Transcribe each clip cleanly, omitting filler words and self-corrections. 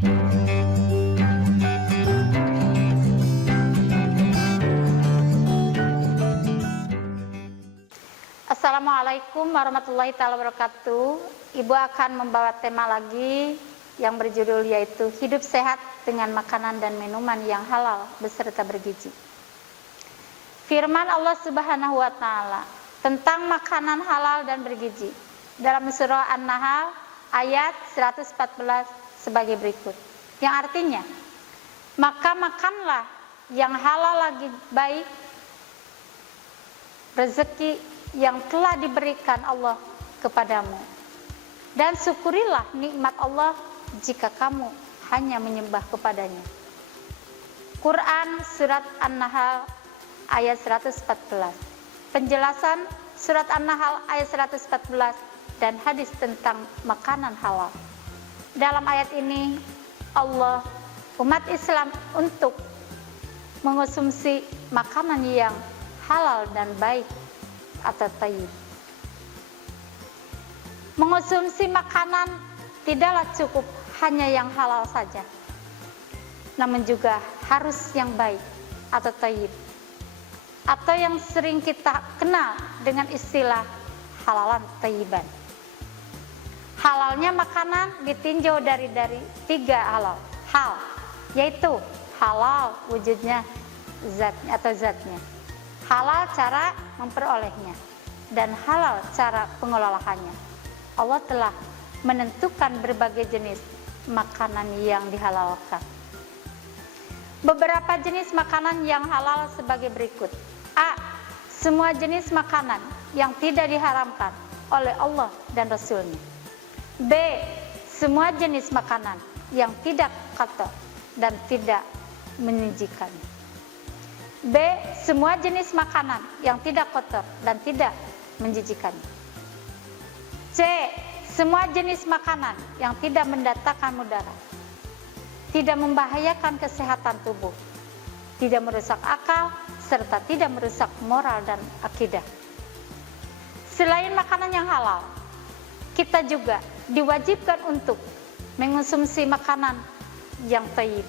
Assalamualaikum warahmatullahi wabarakatuh. Ibu akan membawa tema lagi yang berjudul yaitu hidup sehat dengan makanan dan minuman yang halal beserta bergizi. Firman Allah Subhanahu wa taala tentang makanan halal dan bergizi dalam surah An-Nahl ayat 114 sebagai berikut. Yang artinya, maka makanlah yang halal lagi baik rezeki yang telah diberikan Allah kepadamu, dan syukurilah nikmat Allah jika kamu hanya menyembah kepadanya. Quran Surat An-Nahl ayat 114. Penjelasan Surat An-Nahl ayat 114 dan hadis tentang makanan halal. Dalam ayat ini Allah umat Islam untuk mengonsumsi makanan yang halal dan baik atau thayyib. Mengonsumsi makanan tidaklah cukup hanya yang halal saja, namun juga harus yang baik atau thayyib, atau yang sering kita kenal dengan istilah halalan thayyiban. Halalnya makanan ditinjau dari 3 hal, yaitu halal wujudnya, zatnya atau zatnya, halal cara memperolehnya, dan halal cara pengelolaannya. Allah telah menentukan berbagai jenis makanan yang dihalalkan. Beberapa jenis makanan yang halal sebagai berikut. A. Semua jenis makanan yang tidak diharamkan oleh Allah dan Rasul-Nya. B. Semua jenis makanan yang tidak kotor dan tidak menjijikan. B. Semua jenis makanan yang tidak kotor dan tidak menjijikan. C. Semua jenis makanan yang tidak mendatangkan mudarat, tidak membahayakan kesehatan tubuh, tidak merusak akal, serta tidak merusak moral dan akidah. Selain makanan yang halal, kita juga diwajibkan untuk mengonsumsi makanan yang thayyib.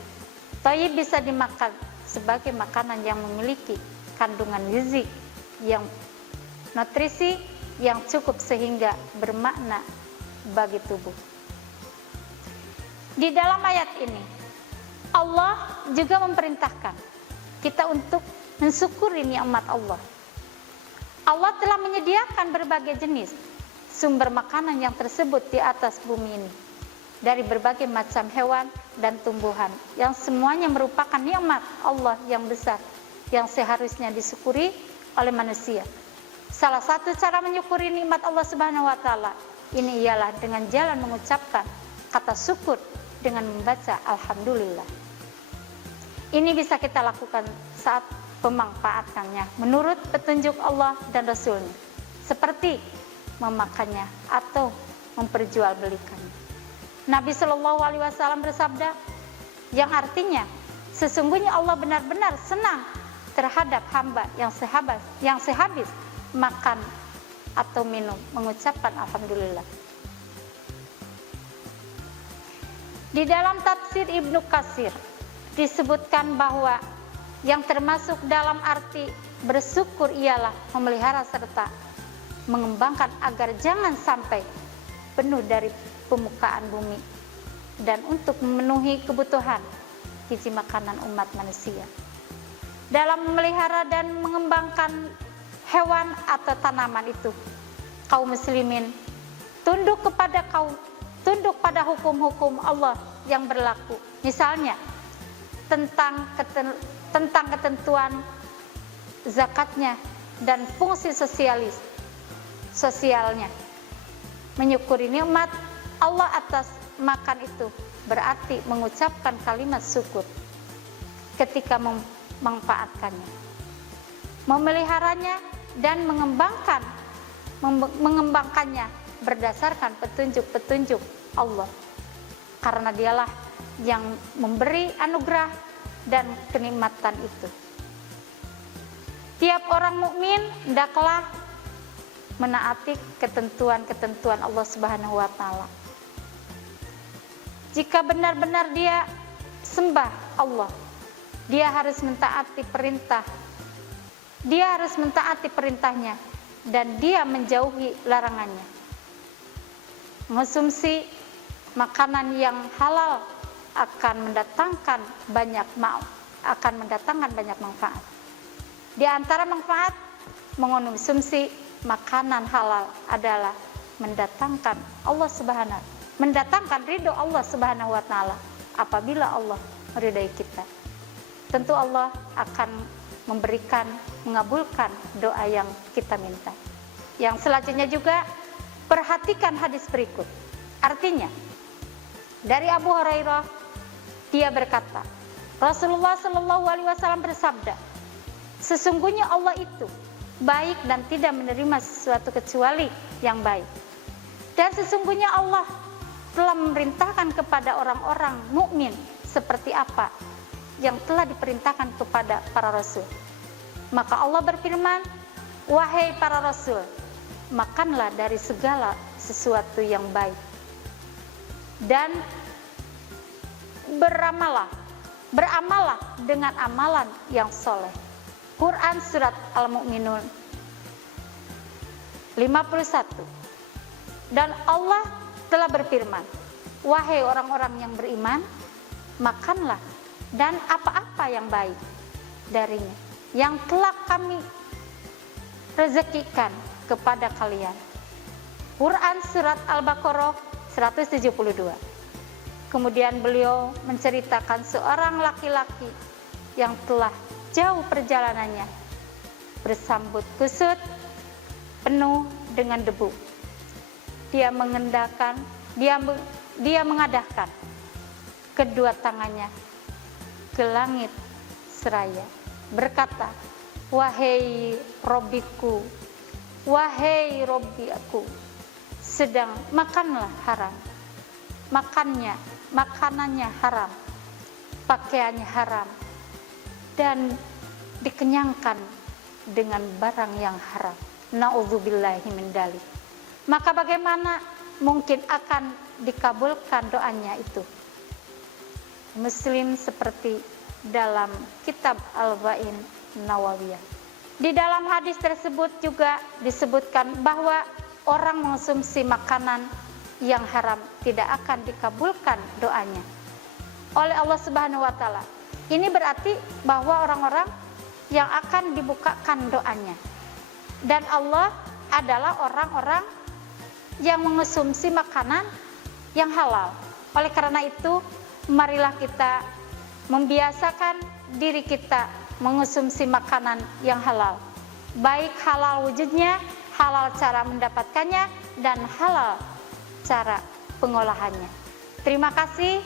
Thayyib bisa dimakan sebagai makanan yang memiliki kandungan gizi yang nutrisi yang cukup sehingga bermakna bagi tubuh. Di dalam ayat ini Allah juga memerintahkan kita untuk mensyukuri nikmat Allah. Allah telah menyediakan berbagai jenis sumber makanan yang tersebut di atas bumi ini, dari berbagai macam hewan dan tumbuhan yang semuanya merupakan nikmat Allah yang besar yang seharusnya disyukuri oleh manusia. Salah satu cara menyukuri nikmat Allah Subhanahu wa taala ini ialah dengan jalan mengucapkan kata syukur dengan membaca alhamdulillah. Ini bisa kita lakukan saat pemanfaatannya menurut petunjuk Allah dan Rasul-Nya, seperti memakannya atau memperjualbelikannya. Nabi Shallallahu Alaihi Wasallam bersabda, yang artinya sesungguhnya Allah benar-benar senang terhadap hamba yang sehabis makan atau minum mengucapkan alhamdulillah. Di dalam tafsir Ibnu Katsir disebutkan bahwa yang termasuk dalam arti bersyukur ialah memelihara serta mengembangkan agar jangan sampai penuh dari permukaan bumi dan untuk memenuhi kebutuhan gizi makanan umat manusia. Dalam memelihara dan mengembangkan hewan atau tanaman itu, kaum muslimin tunduk pada hukum-hukum Allah yang berlaku. Misalnya tentang ketentuan zakatnya dan fungsi sosialnya. Menyukuri nikmat Allah atas makan itu berarti mengucapkan kalimat syukur ketika memanfaatkannya, memeliharanya dan mengembangkannya berdasarkan petunjuk-petunjuk Allah, karena dialah yang memberi anugerah dan kenikmatan itu. Tiap orang mukmin hendaklah menaati ketentuan-ketentuan Allah Subhanahu wa taala. jika benar-benar dia sembah Allah, dia harus mentaati perintah, dia harus mentaati perintahnya, dan dia menjauhi larangannya. Mengonsumsi makanan yang halal akan mendatangkan banyak manfaat. Di antara manfaat mengonsumsi makanan halal adalah mendatangkan ridho Allah Subhanahu wa taala. Apabila Allah meridai kita, tentu Allah akan mengabulkan doa yang kita minta. Yang selanjutnya juga, perhatikan hadis berikut. Artinya, dari Abu Hurairah, dia berkata, Rasulullah Shallallahu Alaihi Wasallam bersabda, sesungguhnya Allah itu baik dan tidak menerima sesuatu kecuali yang baik. Dan sesungguhnya Allah telah memerintahkan kepada orang-orang mukmin seperti apa yang telah diperintahkan kepada para rasul. Maka Allah berfirman, wahai para rasul, makanlah dari segala sesuatu yang baik dan beramalah dengan amalan yang soleh. Quran Surat Al-Mu'minun 51. Dan Allah telah berfirman, wahai orang-orang yang beriman, makanlah dan apa-apa yang baik darinya, yang telah kami rezekikan kepada kalian. Quran Surat Al-Baqarah 172. Kemudian beliau menceritakan seorang laki-laki yang telah jauh perjalanannya, bersambut kusut penuh dengan debu. Dia mengadahkan kedua tangannya ke langit seraya, berkata, wahai Robbiku, wahai Robbi aku, sedang makanlah haram, makanannya haram, pakaiannya haram, dan dikenyangkan dengan barang yang haram. Na'udzubillahi min dzalik. Maka bagaimana mungkin akan dikabulkan doanya itu? Muslim seperti dalam kitab Al-Ba'in Nawawiyah. Di dalam hadis tersebut juga disebutkan bahwa orang mengonsumsi makanan yang haram tidak akan dikabulkan doanya oleh Allah Subhanahu wa taala. Ini berarti bahwa orang-orang yang akan dibukakan doanya, dan Allah adalah orang-orang yang mengonsumsi makanan yang halal. Oleh karena itu, marilah kita membiasakan diri kita mengonsumsi makanan yang halal, baik halal wujudnya, halal cara mendapatkannya, dan halal cara pengolahannya. Terima kasih.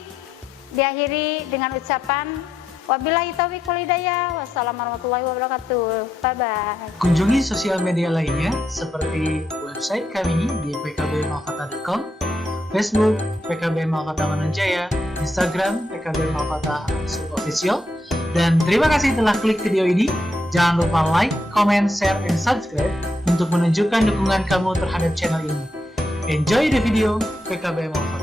Diakhiri dengan ucapan wabillahi taufiq wal hidayah. Wassalamualaikum warahmatullahi wabarakatuh. Bye bye. Kunjungi sosial media lainnya seperti website kami di pkbmalkata.com, Facebook PKB Malkata Mananjaya, Instagram PKB Malkata Official. Dan terima kasih telah klik video ini. Jangan lupa like, comment, share, dan subscribe untuk menunjukkan dukungan kamu terhadap channel ini. Enjoy the video PKB Malkata.